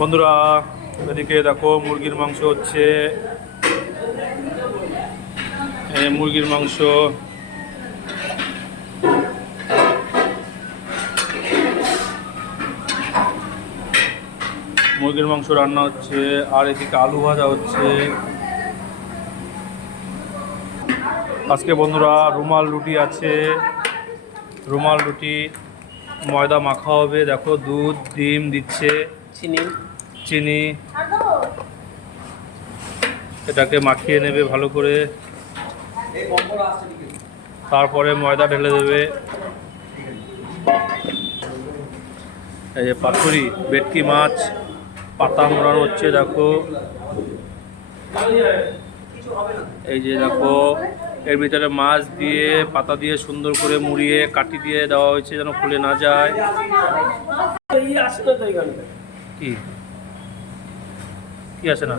বন্ধুরা, এদিকে দেখো মুরগির মাংস হচ্ছে। মুরগির মাংস রান্না হচ্ছে, আর এদিকে আলু ভাজা হচ্ছে। আজকে বন্ধুরা রুমাল রুটি আছে, রুমাল রুটি ময়দা মাখা হবে। দেখো দুধ ডিম দিচ্ছে, চিনি এটাকে মাখিয়ে নেবে ভালো করে, তারপরে ময়দা ঢেলে দেবে। এই যে পাতুরি ভেটকি মাছ পাতা মোড়ানো হচ্ছে। দেখো এই যে দেখো এর ভিতরে মাছ দিয়ে পাতা দিয়ে সুন্দর করে মুড়িয়ে কাটি দিয়ে দেওয়া হয়েছে যেন খুলে না যায়। কি কি আসে না?